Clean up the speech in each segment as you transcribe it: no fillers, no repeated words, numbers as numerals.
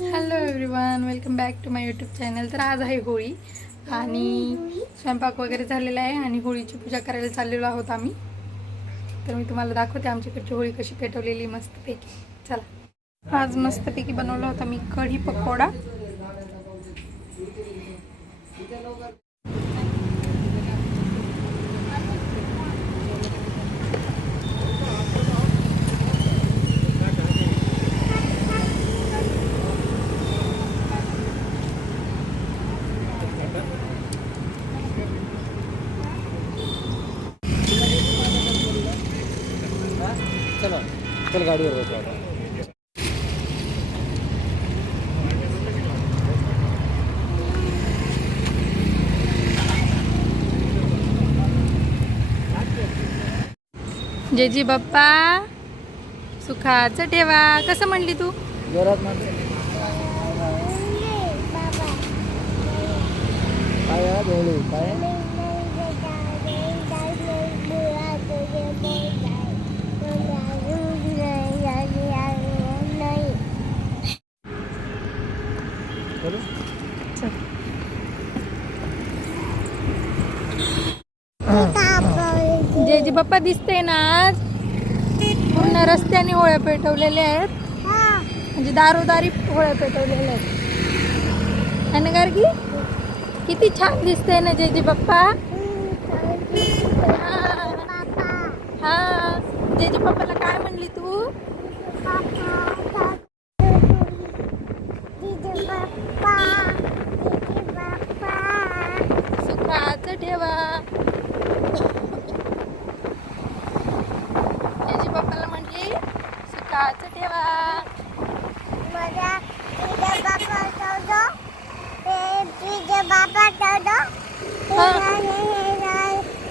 Hello everyone, welcome back to my YouTube channel. तर आज आहे होळी आणि स्वयंपाक वगैरे झालेला आहे आणि होळीची पूजा करायला चाललेलो आहोत आम्ही. तर मी तुम्हाला दाखवते आमच्याकडची होळी कशी पेटवलेली मस्तपैकी. चला, आज मस्तपैकी बनवला होता मी कढी पकोडा. चला चल गाडीवर बसू आता. जय जी बाप्पा सुखाचं ठेवा. कसं म्हणली तू? जोरात म्हणते. काय आहे होळी काय? जय जी बाप्पा दिसते ना आज पूर्ण रस्त्याने होळ्या पेटवलेल्या आहेत. म्हणजे दारोदारी होळ्या पेटवलेल्या आहेत. आणि गार्गी किती छान दिसते ना जय जी बाप्पा. हा, जय जी बाप्पाला काय म्हणली तू? सुखाचं ठेवा. जय जी बाप्पाला म्हणली सुखाचं ठेवा.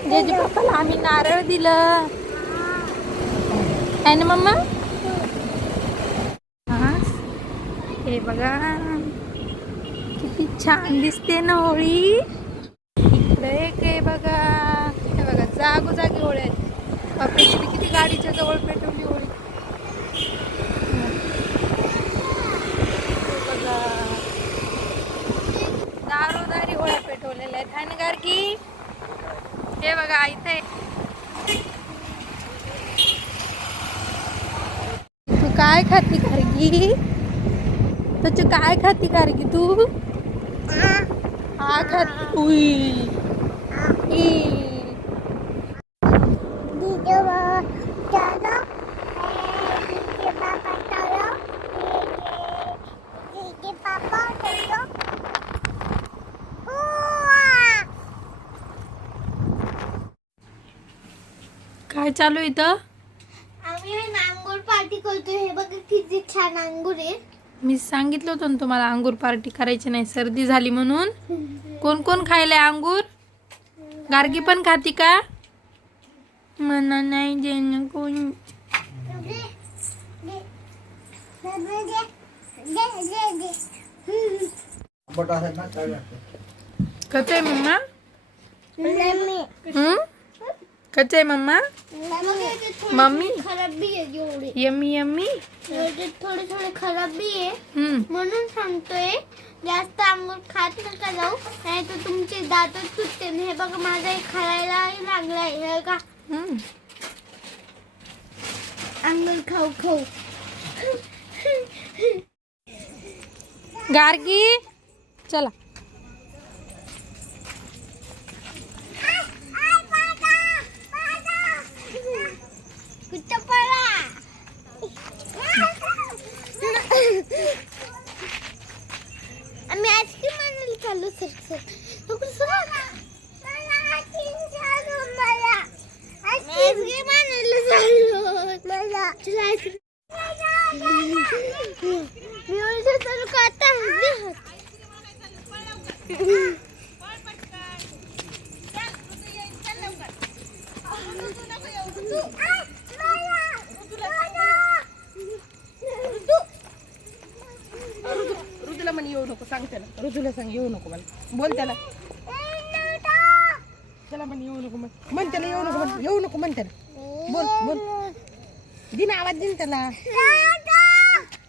जय जी बाप्पाला आम्ही नारळ दिलं आहे ना मम्मा. हा, हे बघा किती छान दिसते ना होळी. इकडे एक आहे बघा, हे बघा जागोजागी होळी आहेत. बापरे, किती गाडीच्या जवळ पेटवली होळी. बघा दारोदारी होळ्या पेटवलेल्या आहेत. आणि गार्गी हे बघा इथे. तू काय खाती गार्गी? तू काय खाती गार्गी? तू हा खाती. उई काय चालू इथं? आम्ही अंगूर पार्टी करतोय. हे बघा किती छान अंगूर आहे. मी सांगितलं होतं ना तुम्हाला अंगूर पार्टी करायची नाही, सर्दी झाली म्हणून. कोण कोण खायलाय अंगूर? गार्गी पण खाती का? मला नाही देणं कोण. कच आहे मम्मा? कच आहे मम्मा? मम्मी खराब भी आहे एवढे. Yummy yummy. थोडे थोडे खराब भी आहे. म्हणून सांगतोय जास्त अंगूर खात नका जाऊ, नाही तर तुमचे दात तुटते. हे बघा माझा एक खायला लागलाय. हे का अंगूर खाऊ खाऊ. गार्गी चला. कुठं पळा. आम्ही आईस्क्रीम आणायला चाललो. सर आईस्क्रीम आणायला चाललो. मी ओरडत चालू का आता? ऋतूला म्हणे येऊ नको, सांग त्याला. ऋतूला सांग येऊ नको मला. बोल त्याला. त्याला म्हणे येऊ नको म्हण त्याला. येऊ नको म्हण. येऊ नको म्हण त्याला. बोल बोल. दिन आवाज दिन त्याला.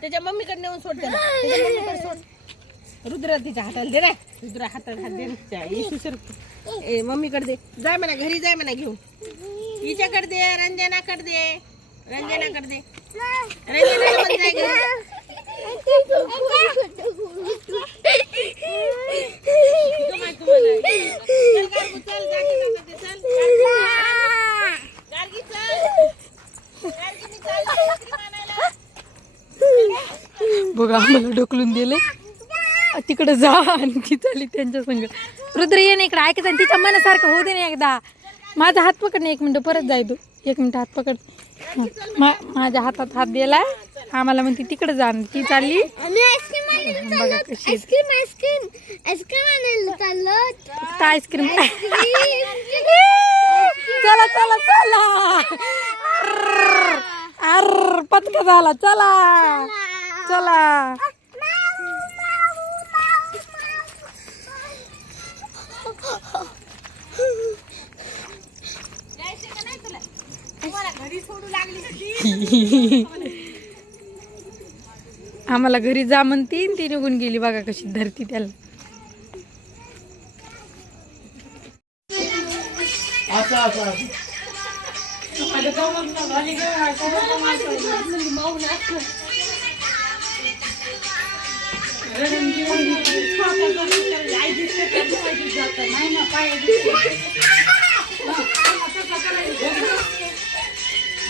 त्याच्या मम्मीकडे नेऊन सोड त्याला. त्याच्या मम्मीकडे सोड. रुद्र तिच्या हाताला दे रे. रुद्र हाताला हात दे ना तिच्या. येशू सर ए मम्मीकडे दे. जाय म्हणा घरी जाय म्हणा घेऊन. हिच्याकडे दे, रंजनाकडे दे. रंजनाकडे दे. रंजनाला पण जाय घरी. चल गारगू, चल गारगी जाते, चल. गारगी, चल. गारगीने चल, आईस्क्रीम आणायला. बघा आम्हाला ढकलून दिले तिकडे जा आणि ती चालली त्यांच्या संग. रुद्र ये ना इकडे ऐकायचं आणि तिच्या मनासारखं होऊ दे ना एकदा. माझा हात पकड ना 1 मिनिट परत जाय तू. 1 मिनिट हात पकड. माझ्या हातात हात दिला आम्हाला म्हणते तिकडे जा ती चालली. आम्ही आईस्क्रीम आणायला बघा चाललो. कशी आईस्क्रीम आणायला चाललो. फक्त आईस्क्रीम. चला चला चला अर पटका झाला. चला चला आम्हाला घरी जा म्हणती ती निघून गेली. बघा कशी धरती त्याला.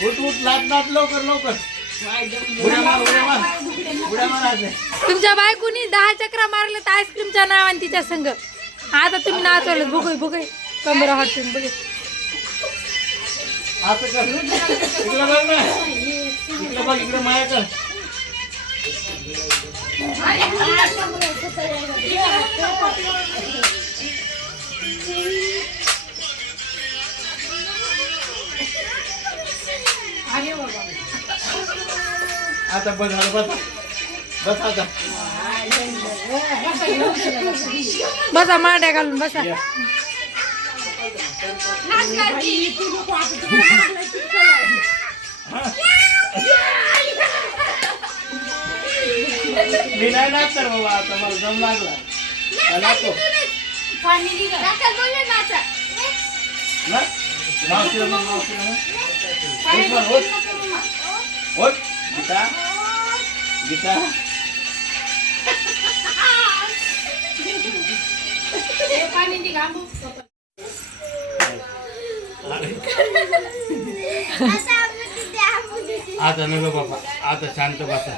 उठ उठ लाट लाट लवकर लवकर. उड्या मार उड्या मार उड्या मार आज. तुमच्या बायकोनी 10 चक्रा मारले तर आईस्क्रीमच्या नावाने तिच्या संग. आता तुम्ही नाचवलं बघ बघ कमरा हटून बघ. असं कर. इकडे बघ ना. इकडे बघ इकडे माया कर. आता बस झालं बस. बस आता. बसा मांड्या घालून बसा. मी नाही नाचणार बाबा आता मला दम लागला. नाचतो ना. मावशीला मग मावशीला मग. होत होत गीता गीता. आता नको बाबा आता शांत बसा.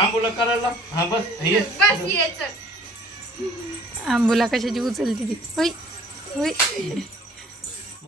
आंबोला करायला. हा बस. आंबोला कशाची उचलती ती. होय होय